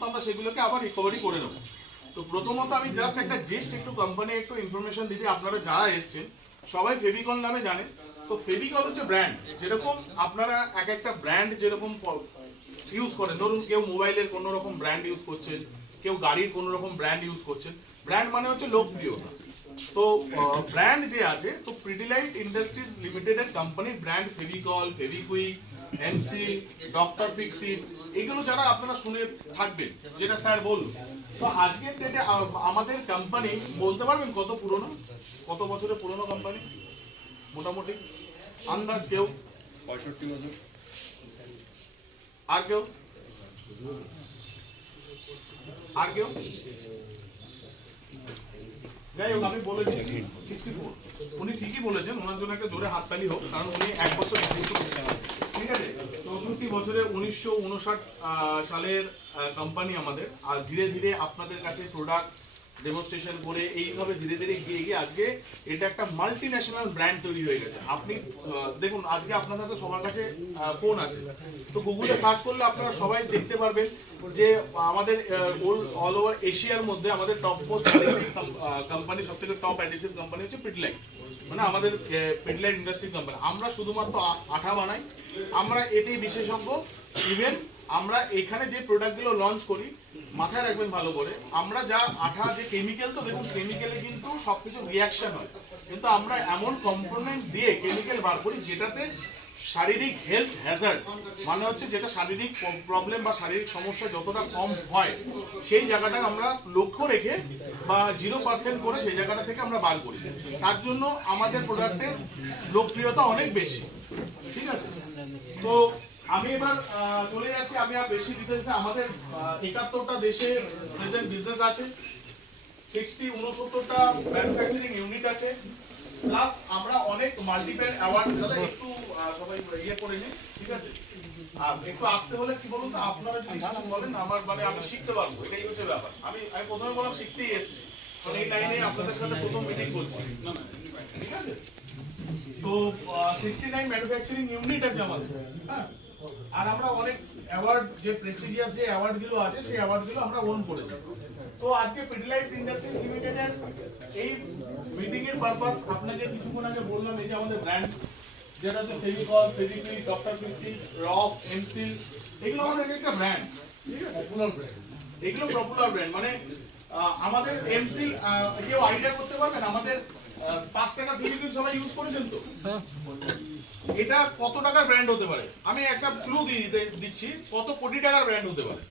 কিন্তু আমরা সেগুলোকে আবার রিকভারি করে নেবো। তো প্রথমত আমি জাস্ট একটু কোম্পানি একটু ইনফরমেশন দিতে, আপনারা যারা এসছেন সবাই ফেভিকল নামে জানেন। তো ফেভিকল হচ্ছে ব্র্যান্ড, যেরকম আপনারা এক একটা ব্র্যান্ড যেরকম ইউজ করেন, ধরুন কেউ মোবাইলের কোনো রকম ব্র্যান্ড ইউজ করছেন, কেউ গাড়ির কোনো রকম ব্র্যান্ড ইউজ করছেন। ব্র্যান্ড মানে হচ্ছে লোকপ্রিয়তা। তো ব্র্যান্ড যে আছে, তো পিডিলাইট ইন্ডাস্ট্রিজ লিমিটেডের কোম্পানির brand Fevicol, Fevikwik, M seal, doctor Fixit, এগুলো যারা আপনারা শুনে থাকবেন, যেটা স্যার বলল। তো আজকের ডেটে আমাদের কোম্পানি বলতে পারবেন কত পুরনো, কত বছরের পুরনো কোম্পানি মোটামুটি আন্দাজ? কেউ 65 বছর। আর কেউ? আর কেউ? যাই হোক, আমি বলেছি 64। উনি ঠিকই বলেছেন, ওনার জন্য একটা জোরে হাততালি হোক, কারণ উনি 1 বছর ঠিক আছে। 64 বছরে 1959 সালের কোম্পানি আমাদের, আর ধীরে ধীরে আপনাদের কাছে প্রোডাক্ট ডেমনস্ট্রেশন করে এইভাবে ধীরে ধীরে গিয়ে আজকে এটা একটা মাল্টি ন্যাশনাল ব্র্যান্ড তৈরি হয়ে গেছে। আপনি দেখুন, আজকে আপনার কাছে সবার কাছে ফোন আছে, তো গুগলে সার্চ করলে আপনারা সবাই দেখতে পারবেন যে আমাদের অল ওভার এশিয়ার মধ্যে আমাদের টপ মোস্ট কোম্পানি, সব থেকে টপ অ্যাডিসিভ কোম্পানি হচ্ছে পিডিলাইট, মানে আমাদের পিডিলাইট ইন্ডাস্ট্রিজ কোম্পানি। আমরা শুধুমাত্র আঠা বানাই, আমরা এতেই বিশেষজ্ঞ। ইভেন আমরা এখানে যে প্রোডাক্টগুলো লঞ্চ করি, মাথায় রাখবেন ভালো করে, আমরা যা আঠা যে কেমিক্যাল, তো দেখুন কেমিক্যালে কিন্তু সবকিছু রিয়াকশন হয়, কিন্তু আমরা এমন কম্পোনেন্ট দিয়ে কেমিক্যাল বার করি যেটাতে শারীরিক হেলথ হ্যাজার্ড, মানে হচ্ছে যেটা শারীরিক প্রবলেম বা শারীরিক সমস্যা যতটা কম হয়, সেই জায়গাটা আমরা লক্ষ্য রেখে বা 0% করে সেই জায়গাটা থেকে আমরা বার করি। তার জন্য আমাদের প্রোডাক্টের লোকপ্রিয়তা অনেক বেশি। ঠিক আছে, তো আমি এবার চলে যাচ্ছি, আমি আর বেশি ডিটেইলসে। আমাদের 71টা দেশে প্রেজেন্ট বিজনেস আছে, 69টা ম্যানুফ্যাকচারিং ইউনিট আছে, প্লাস আমরা অনেক মাল্টিপল অ্যাওয়ার্ড, দাদা একটু সবাই ইয়ে করে নিন, ঠিক আছে। আর একটু আসতে হলে কি বলুন তো, আপনারা যদি কিছু বলেন আমার মানে আমি শিখতে পারবো, এটাই হচ্ছে ব্যাপার। আমি প্রথমে বললাম শিখতেই এসেছি, কারণ এই লাইনে আপনাদের সাথে প্রথম মিটিং করছি, ঠিক আছে। তো 69 ম্যানুফ্যাকচারিং ইউনিট আছে আমাদের, হ্যাঁ। আর আমরা অনেক অ্যাওয়ার্ড, যে প্রেস্টিজিয়াস যে অ্যাওয়ার্ডগুলো আছে, সেই অ্যাওয়ার্ডগুলো আমরা ওন করেছি। তো আজকে পিডিলাইট ইন্ডাস্ট্রিজ লিমিটেডের এই মিটিং এর পারপাস আপনাকে কিছুক্ষণ আগে বললাম, এই যে আমাদের ব্র্যান্ড, যেটা হচ্ছে Fevicol, Fevikwik, doctor Fixit, rock, M seal, এগুলো আমাদের একটা ব্র্যান্ড, ঠিক আছে, পপুলার ব্র্যান্ড। এগুলো পপুলার ব্র্যান্ড, মানে আমাদের এমসিল কেউ আইডিয়া করতে পারবেন, আমাদের 5 টাকা ফেভিকুইক সবাই ইউজ করেছেন তো, এটা কত টাকার ব্র্যান্ড হতে পারে? আমি একটা ক্লু দিচ্ছি, কত কোটি টাকার ব্র্যান্ড হতে পারে।